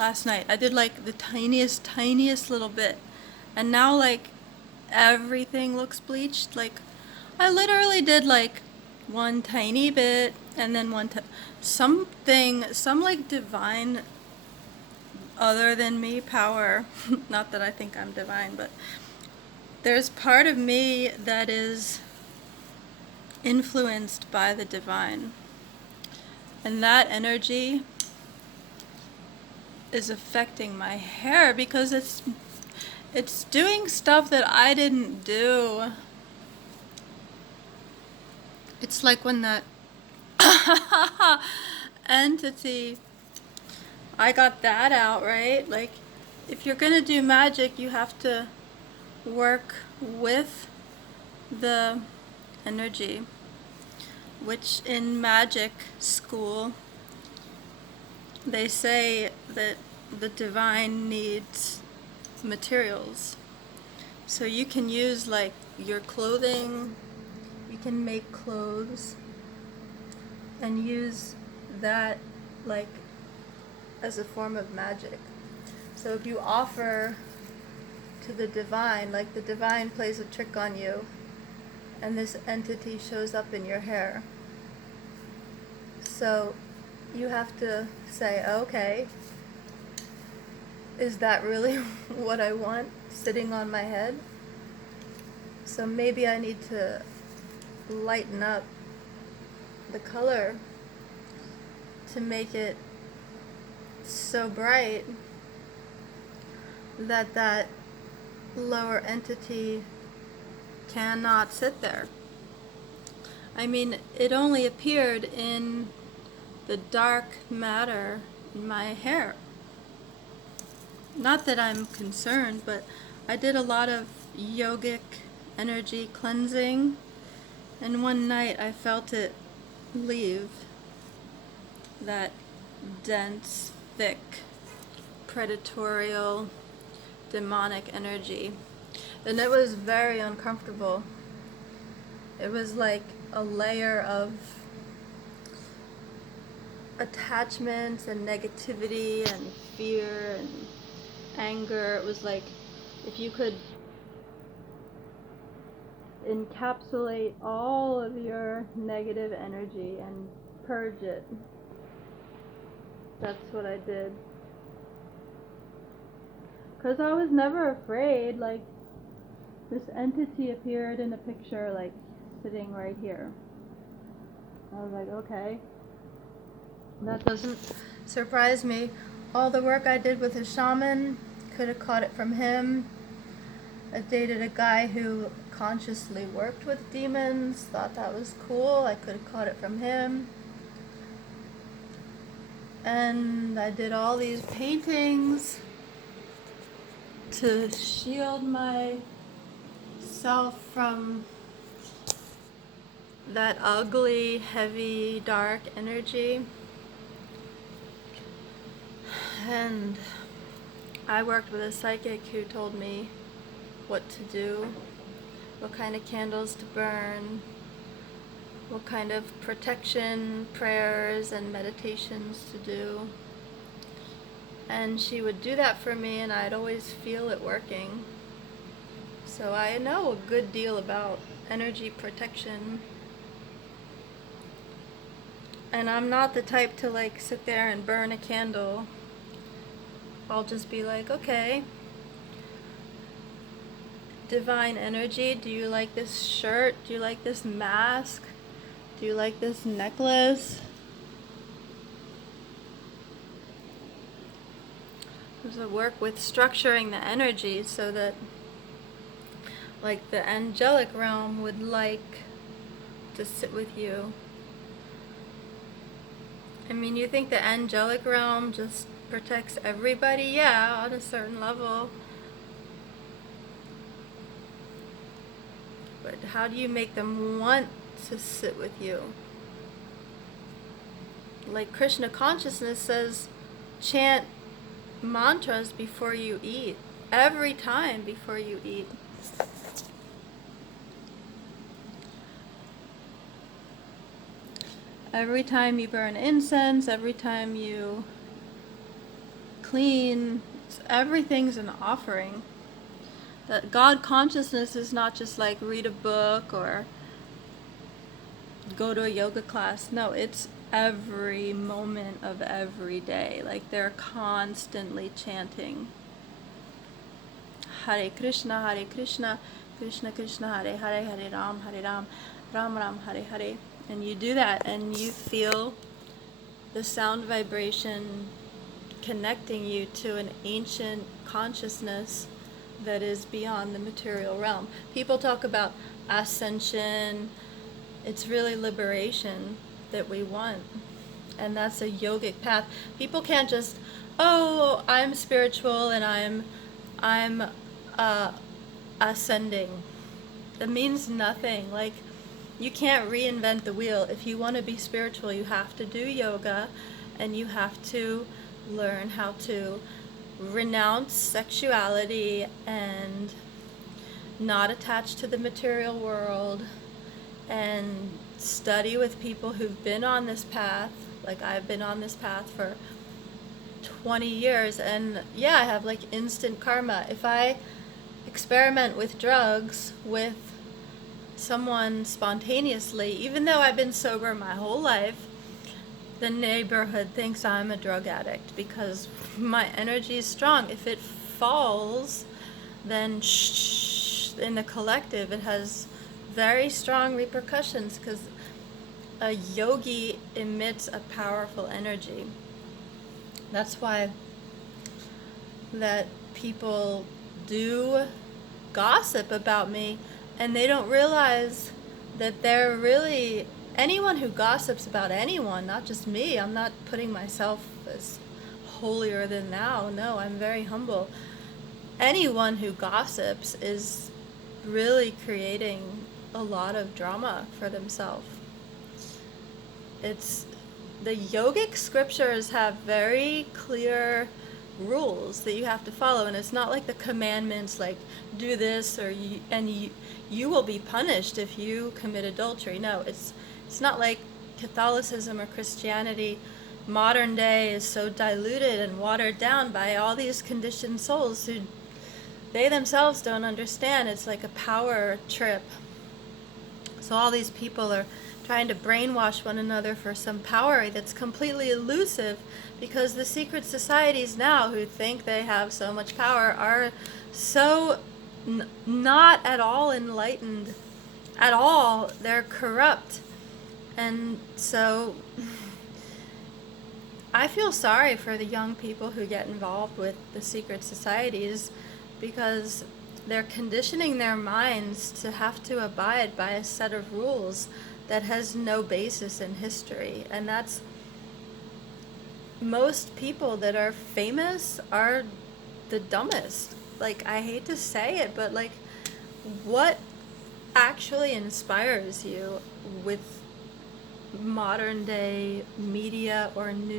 last night. I did like the tiniest little bit. And now like everything looks bleached. Like I literally did like one tiny bit and then something, some like divine other than me power. Not that I think I'm divine, but there's part of me that is influenced by the divine. And that energy is affecting my hair because it's doing stuff that I didn't do. It's like when that entity, I got that out, right? Like if you're gonna do magic, you have to work with the energy, which in magic school they say that the divine needs materials. So you can use like your clothing, you can make clothes and use that like as a form of magic. So if you offer to the divine, like the divine plays a trick on you and this entity shows up in your hair. So you have to say, okay, is that really what I want sitting on my head? So maybe I need to lighten up the color to make it so bright that that lower entity cannot sit there. I mean, it only appeared in the dark matter in my hair. Not that I'm concerned, but I did a lot of yogic energy cleansing, and one night I felt it leave, that dense, thick, predatorial, demonic energy. And it was very uncomfortable. It was like a layer of attachments and negativity and fear and anger. It was like if you could encapsulate all of your negative energy and purge it. That's what I did. Because I was never afraid. Like, this entity appeared in a picture, like, sitting right here. I was like, okay. That doesn't surprise me. All the work I did with a shaman, could have caught it from him. I dated a guy who consciously worked with demons, thought that was cool. I could have caught it from him. And I did all these paintings to shield myself from that ugly, heavy, dark energy. And I worked with a psychic who told me what to do, what kind of candles to burn, what kind of protection prayers and meditations to do. And she would do that for me, and I'd always feel it working. So I know a good deal about energy protection. And I'm not the type to like sit there and burn a candle. I'll just be like, okay, divine energy, do you like this shirt? Do you like this mask? Do you like this necklace? There's a work with structuring the energy so that like the angelic realm would like to sit with you. I mean, you think the angelic realm just protects everybody? Yeah, on a certain level. But how do you make them want to sit with you? Like Krishna consciousness says, chant mantras before you eat. Every time before you eat. Every time you burn incense, every time you clean. Everything's an offering. That God consciousness is not just like read a book or go to a yoga class. No, it's every moment of every day. Like they're constantly chanting Hare Krishna, Krishna Krishna, Hare Hare, Hare Ram, Ram Ram, Hare Hare. And you do that and you feel the sound vibration connecting you to an ancient consciousness that is beyond the material realm. People talk about ascension. It's really liberation that we want. And that's a yogic path. People can't just, oh, I'm spiritual and I'm ascending. That means nothing. Like, you can't reinvent the wheel. If you want to be spiritual, you have to do yoga and you have to learn how to renounce sexuality and not attach to the material world and study with people who've been on this path. Like I've been on this path for 20 years and yeah, I have like instant karma. If I experiment with drugs with someone spontaneously, even though I've been sober my whole life, the neighborhood thinks I'm a drug addict because my energy is strong. If it falls, then in the collective it has very strong repercussions because a yogi emits a powerful energy. That's why that people do gossip about me and they don't realize that they're really, anyone who gossips about anyone, not just me, I'm not putting myself as holier than thou. No, I'm very humble. Anyone who gossips is really creating a lot of drama for themselves. It's, the yogic scriptures have very clear rules that you have to follow, and it's not like the commandments like do this or you will be punished if you commit adultery. No, it's not like Catholicism or Christianity. Modern day is so diluted and watered down by all these conditioned souls who they themselves don't understand. It's like a power trip. So all these people are trying to brainwash one another for some power that's completely elusive, because the secret societies now who think they have so much power are so not at all enlightened at all. They're corrupt. And so I feel sorry for the young people who get involved with the secret societies, because they're conditioning their minds to have to abide by a set of rules that has no basis in history. And that's, most people that are famous are the dumbest. Like, I hate to say it, but like, what actually inspires you with modern day media or news?